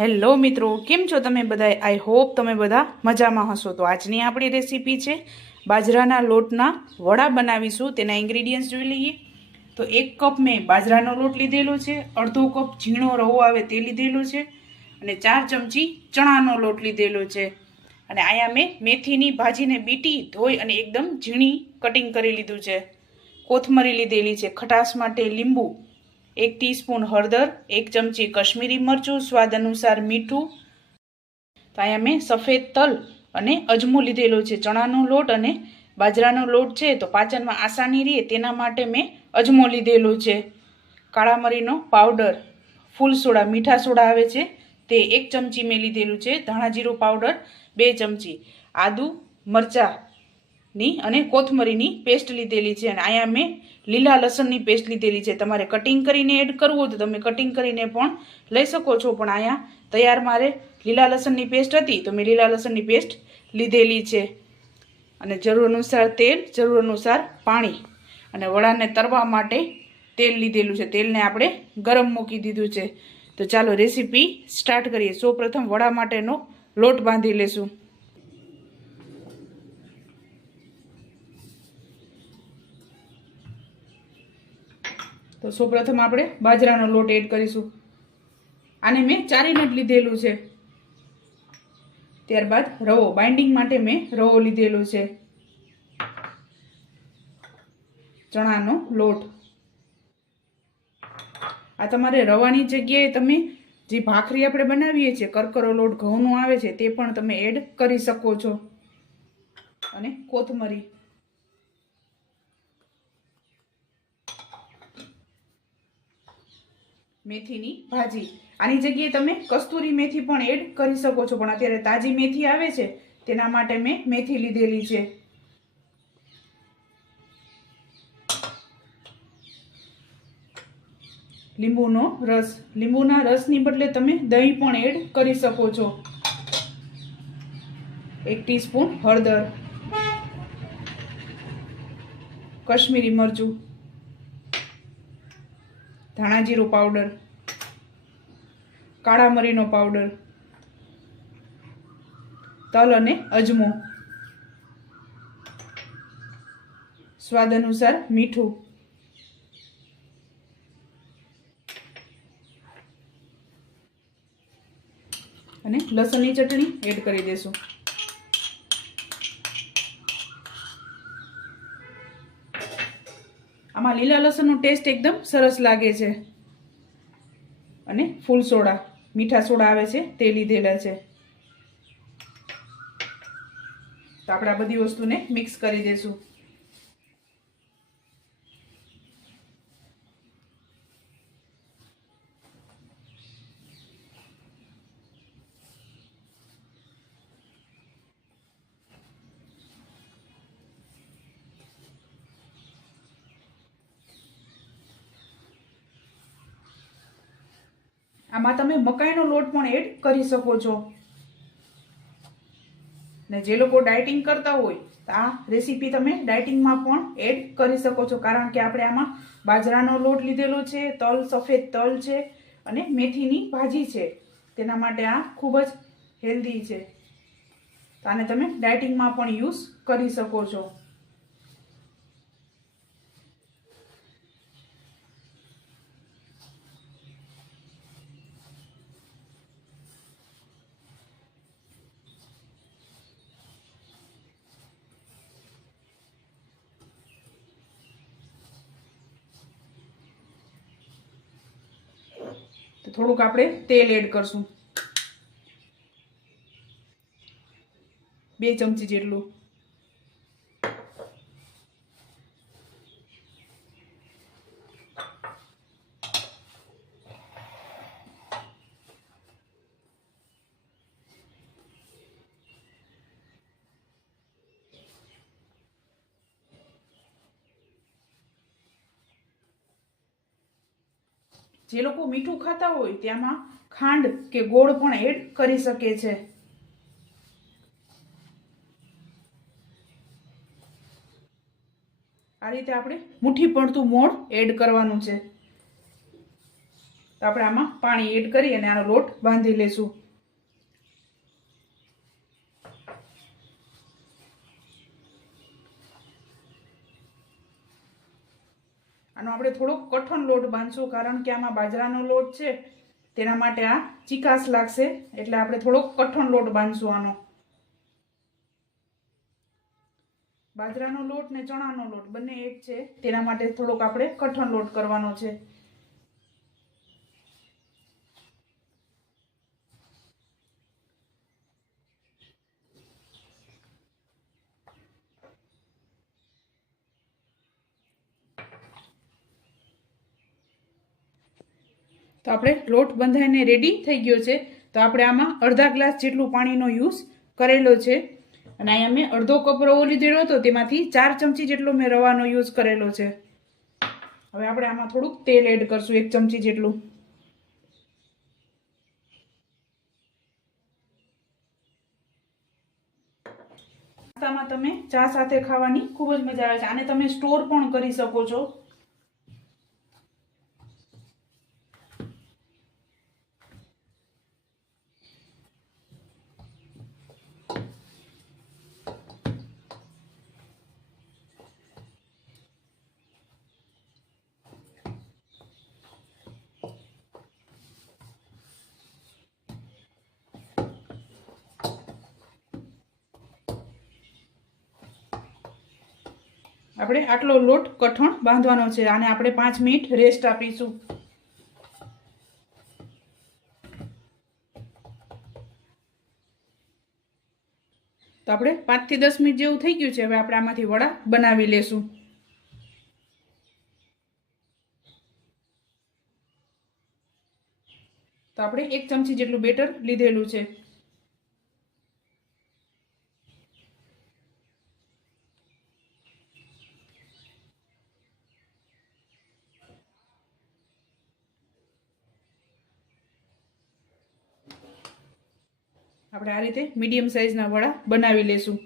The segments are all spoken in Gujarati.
હેલો મિત્રો, કેમ છો તમે બધા આઈ હોપ તમે બધા મજામાં હશો. તો આજની આપણી રેસીપી છે બાજરાના લોટના વડા બનાવીશું. તેના ઇન્ગ્રીડિયન્ટ્સ જોઈ લઈએ. તો એક કપ મેં બાજરાનો લોટ લીધેલો છે, અડધો કપ ઝીણો રવો આવે તે લીધેલો છે, અને ચાર ચમચી ચણાનો લોટ લીધેલો છે. અને અહીંયા મેં મેથીની ભાજીને બીટી, ધોઈ અને એકદમ ઝીણી કટિંગ કરી લીધું છે. કોથમરી લીધેલી છે, ખટાશ માટે લીંબુ એક ટીસ્પૂન હળદર, એક ચમચી કશ્મીરી મરચું, સ્વાદ અનુસાર મીઠું. તો અહીંયા મેં સફેદ તલ અને અજમો લીધેલો છે. ચણાનો લોટ અને બાજરાનો લોટ છે તો પાચનમાં આસાની રહે તેના માટે મેં અજમો લીધેલો છે. કાળા મરીનો પાવડર, ફૂલ સોડા, મીઠા સોડા આવે છે. તે એક ચમચી મેં લીધેલું છે. ધાણા જીરું પાવડર, બે ચમચી. આદુ મરચાંની અને કોથમરીની પેસ્ટ લીધેલી છે. અને અહીંયા મેં લીલા લસણની પેસ્ટ લીધેલી છે. તમારે કટિંગ કરીને એડ કરવું હોય તો તમે કટિંગ કરીને પણ લઈ શકો છો. પણ અહીંયા તૈયાર મારે લીલા લસણની પેસ્ટ હતી તો મેં લીલા લસણની પેસ્ટ લીધેલી છે. અને જરૂર અનુસાર તેલ જરૂર અનુસાર પાણી. અને વડાને તરવા માટે તેલ લીધેલું છે. તેલને આપણે ગરમ મૂકી દીધું છે. તો ચાલો રેસીપી સ્ટાર્ટ કરીએ. સૌપ્રથમ વડા માટેનો લોટ બાંધી લેશું. તો સૌપ્રથમ આપણે બાજરાનો લોટ એડ કરીશું. આને મેં ચારીને જ લીધેલું છે. ત્યારબાદ રવો બાઇન્ડિંગ માટે મેં રવો લીધેલો છે. ચણાનો લોટ. આ તમારે રવાની જગ્યાએ તમે જે ભાખરી આપણે બનાવીએ છીએ, કરકરો લોટ, ઘઉંનો આવે છે, તે પણ તમે એડ કરી શકો છો. અને કોથમરી. મેથીની ભાજી. આની જગ્યાએ તમે કસ્તુરી મેથી પણ એડ કરી શકો છો, પણ અત્યારે તાજી મેથી આવે છે, તેના માટે મેં મેથી લીધેલી છે. લીંબુનો રસ. લીંબુના રસની બદલે તમે દહીં પણ એડ કરી શકો છો. એક ટીસ્પૂન હળદર. કશ્મીરી મરચું. ધાણા જીરો પાવડર કાળા મરીનો પાવડર તલ અને અજમો. સ્વાદ અનુસાર મીઠું. અને લસણની ચટણી એડ કરી દેશું. આમાં લીલા લસણનો ટેસ્ટ એકદમ સરસ લાગે છે. અને ફૂલ સોડા, મીઠા સોડા આવે છે તે લીધેલા છે. તો આપણે આ બધી વસ્તુને મિક્સ કરી દઈશું આમાં તમે મકાઈનો લોટ પણ એડ કરી શકો છો. ને જે લોકો ડાયટિંગ કરતા હોય, તો આ રેસીપી તમે ડાયટિંગમાં પણ એડ કરી શકો છો. કારણ કે આપણે આમાં બાજરાનો લોટ લીધેલો છે, તલ, સફેદ તલ છે અને મેથીની ભાજી છે. તેના માટે આ ખૂબ જ હેલ્ધી છે. તો આને તમે ડાયટિંગમાં પણ યુઝ કરી શકો છો. તો થોડુંક આપણે તેલ એડ કરશું. બે ચમચી જેટલું. જે લોકો મીઠું ખાતા હોય તેમાં ખાંડ કે ગોળ પણ એડ કરી શકે છે. આ રીતે આપણે મુઠ્ઠી પડતું મોણ એડ કરવાનું છે. આપણે આમાં પાણી એડ કરી અને આનો લોટ બાંધી લેશું. આનો આપણે થોડોક કઠણ લોટ બાંધશું કારણ કે આમાં બાજરાનો લોટ છે. તેના માટે આ ચિકાસ લાગશે. એટલે આપણે થોડોક કઠણ લોટ બાંધશું આનો. બાજરાનો લોટ ને ચણાનો લોટ બંને એક છે. તેના માટે થોડોક આપણે કઠણ લોટ કરવાનો છે. તો આપણે લોટ બંધાઈને રેડી થઈ ગયો છે. તો આપણે આમાં અડધા ગ્લાસ જેટલું પાણીનો યુઝ કરેલો છે. અને અહીંયા મેં અડધો કપ રવો લીધેલો હતો, તેમાંથી ચાર ચમચી જેટલો મેં રવાનો યુઝ કરેલો છે. હવે આપણે આમાં થોડુંક તેલ એડ કરશું, એક ચમચી જેટલું. નાસ્તામાં તમે ચા સાથે ખાવાની ખૂબ જ મજા આવે છે. આને તમે સ્ટોર પણ કરી શકો છો. આપણે આટલો લોટ કઠણ બાંધવાનો છે અને આપણે પાંચ મિનિટ રેસ્ટ આપીશું. તો આપણે પાંચથી દસ મિનિટ જેવું થઈ ગયું છે, હવે આપણે આમાંથી વડા બનાવી લેશું. તો આપણે એક ચમચી જેટલું બેટર લીધેલું છે. આપણે આ રીતે મીડિયમ સાઇઝના વડા બનાવી લેશું.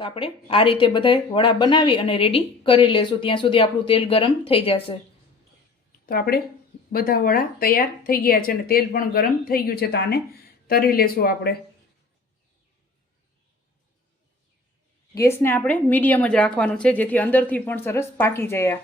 તો આપણે આ રીતે બધાય વડા બનાવી અને રેડી કરી લેશું. ત્યાં સુધી આપણું તેલ ગરમ થઈ જશે. તો આપણે બધા વડા તૈયાર થઈ ગયા છે અને તેલ પણ ગરમ થઈ ગયું છે તો આને તરી લેશું આપણે. ગેસને આપણે મીડિયમ જ રાખવાનું છે જેથી અંદરથી પણ સરસ પાકી જાય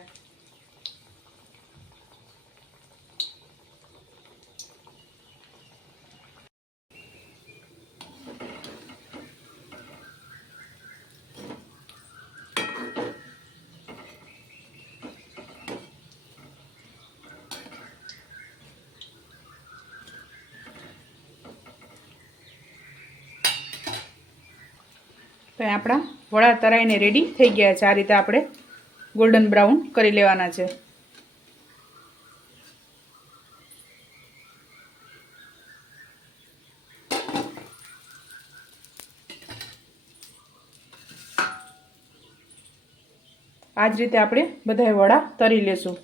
તો આપણા વડા તરાઈને રેડી થઈ ગયા છે. આ રીતે આપણે ગોલ્ડન બ્રાઉન કરી લેવાના છે. આ જ રીતે આપણે બધાય વડા તરી લેશું.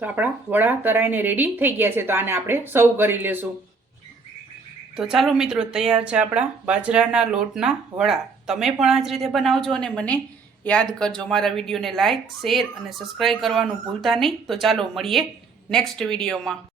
તો આપણા વડા તરાઈને રેડી થઈ ગયા છે. તો આને આપણે સર્વ કરી લેશું. તો ચાલો મિત્રો, તૈયાર છે આપણા બાજરાના લોટના વડા. તમે પણ આ જ રીતે બનાવજો અને મને યાદ કરજો મારા વિડીયોને લાઇક શેર અને સબસ્ક્રાઈબ કરવાનું ભૂલતા નહીં. તો ચાલો મળીએ નેક્સ્ટ વિડીયોમાં.